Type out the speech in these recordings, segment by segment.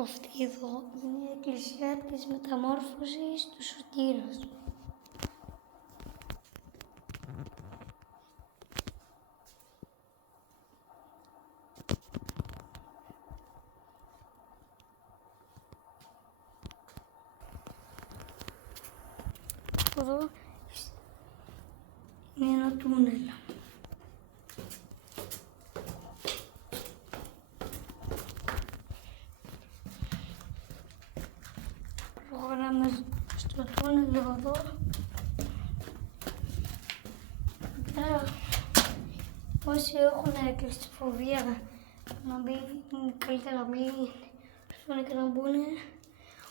Αυτή εδώ είναι η εκκλησία της μεταμόρφωσης του Σωτήρας. Εδώ είναι ένα τούνελ. Προχωράμε στο τούνελ εδώ. Πέρα, όσοι έχουν κλειστοφοβία να μπει, καλύτερα να μην πάνε και να μπουν.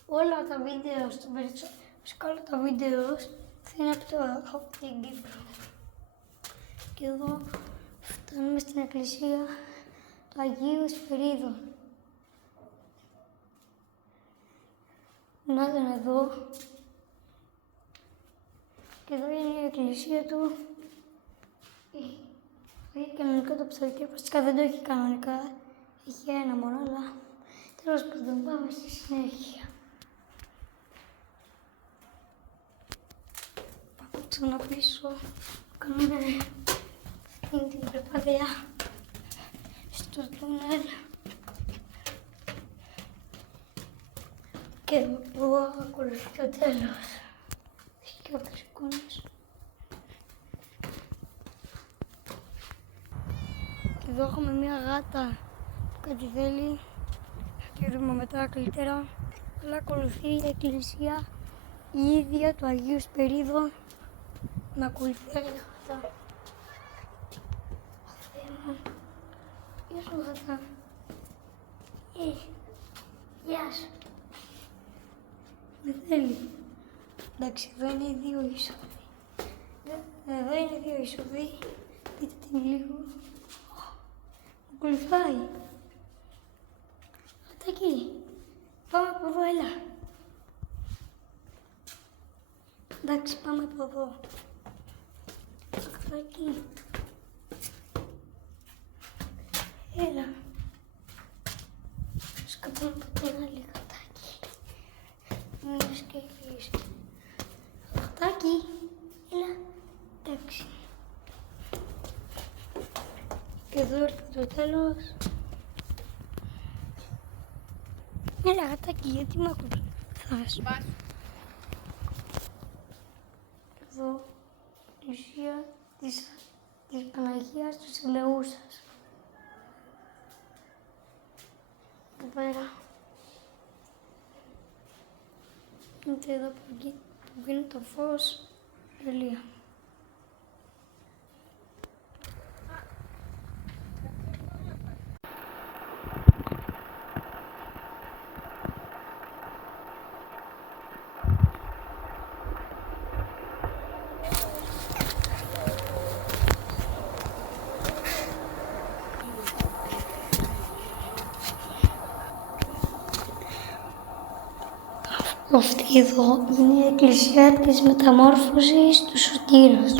Όλα τα βίντεο, βασικά όλα τα βίντεο θα είναι από την Κύπρο. Και εδώ φτάνουμε στην εκκλησία του Αγίου Εσπερίδων. Να τον εδώ. Και εδώ είναι η εκκλησία του. Έχει κανονικά το ψαλτήριο, βασικά δεν το έχει κανονικά. Έχει ένα μόνο, αλλά τέλος πάντων πάμε στη συνέχεια. Πάμε ξανά πίσω. Κάνουμε την περπάτεια στο τούνελ. Και εδώ ακολουθεί το τέλος. Έχει και αυτές οι εικόνες. Και εδώ έχουμε μια γάτα που κάτι θέλει. Θα τη δούμε μετά καλύτερα. Αλλά ακολουθεί η εκκλησία η ίδια του Αγίου Εσπερίδων. Να ακολουθεί άλλη γάτα. Γεια σου γάτα. Γεια σου. Δεν θέλει. Εντάξει, εδώ είναι οι δύο είσοδοι. Εδώ είναι δύο είσοδοι. Δείτε την λίγο. Μου ακολουθάει. Γατάκι. Πάμε από εδώ, έλα. Εντάξει, πάμε από εδώ. Γατάκι. Έλα. Σκαπάμε από την άλλη γατάκι. Μιας και έχεις. Γατάκι. Έλα. Εντάξει. Και εδώ έρθει το τέλος. Έλα γατάκι, γιατί μ' ακολουθάς. Εδώ η ουσία της Παναγίας του Ελεούσας. Εδώ πέρα. Δείτε εδώ που βγαίνει το φως. Τελεία. Αυτή εδώ είναι η εκκλησία της μεταμόρφωσης του Σωτήρας.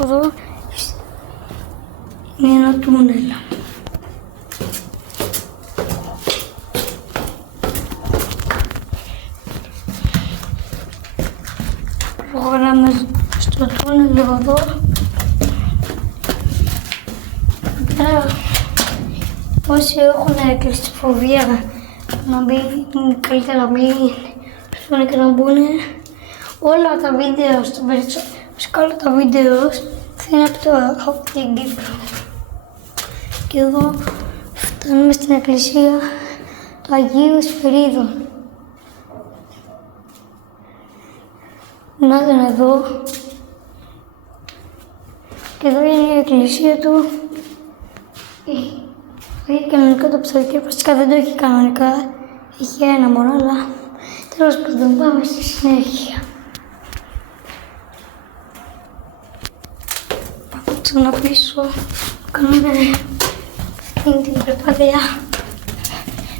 Εδώ είναι ένα τούνελ. Προχωράμε στο τούνελ εδώ. Πέρα, όσοι έχουν κλειστοφοβία να μπει, καλύτερα να μην πάνε και να μπουν. Όλα τα βίντεο, βασικά όλα τα βίντεο θα είναι από την Κύπρο. Και εδώ φτάνουμε στην εκκλησία του Αγίου Εσπερίδων. Να τον εδώ. Και εδώ είναι η εκκλησία του. Έχει κανονικά το ψαλτήριο, βασικά δεν το έχει κανονικά. Έχει ένα μόνο, αλλά τέλος πάντων πάμε στη συνέχεια. Πάμε ξανά πίσω. Κάνουμε την περπάτεια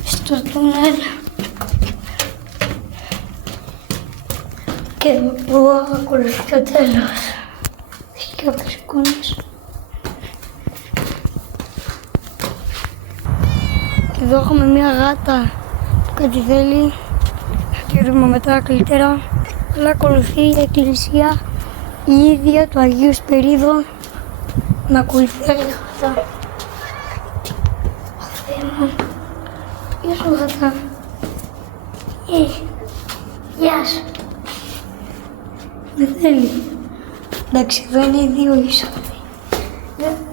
στο τούνελ. Και εδώ ακολουθεί το τέλος. Έχει κάποιες εικόνες. Και εδώ έχουμε μια γάτα που κάτι θέλει. Θα τη δούμε μετά καλύτερα. Αλλά ακολουθεί η εκκλησία η ίδια του Αγίου Σπυρίδων. Με ακολουθεί η γάτα. Θεέ μου. Γεια σου γάτα. Γεια σου. Δεν θέλει. Εντάξει, εδώ είναι δύο είσοδοι.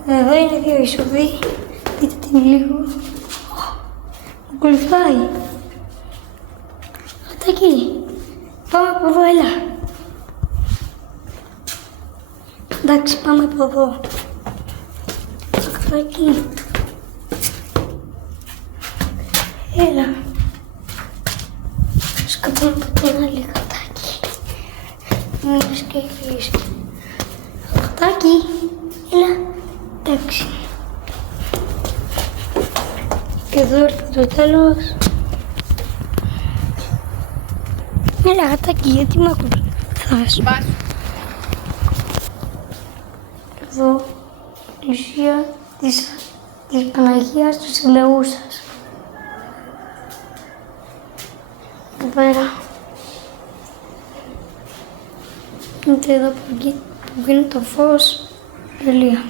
Εδώ είναι δύο είσοδοι. Δείτε την λίγο. Μου ακολουθάει. Γατάκι. Πάμε από εδώ, έλα. Εντάξει, πάμε από εδώ. Γατάκι. Έλα. Σκαπάμε από την άλλη, γατάκι. Μήπως και έχεις. Γατάκι, έλα. Εντάξει. Και εδώ ήρθε το τέλος. Έλα γατάκι, γιατί μ' ακολουθάς. Εδώ, εκκλησία της Παναγίας του Ελεούσας. Εδώ πέρα. Δείτε εδώ που γίνει το φως. Τελεία.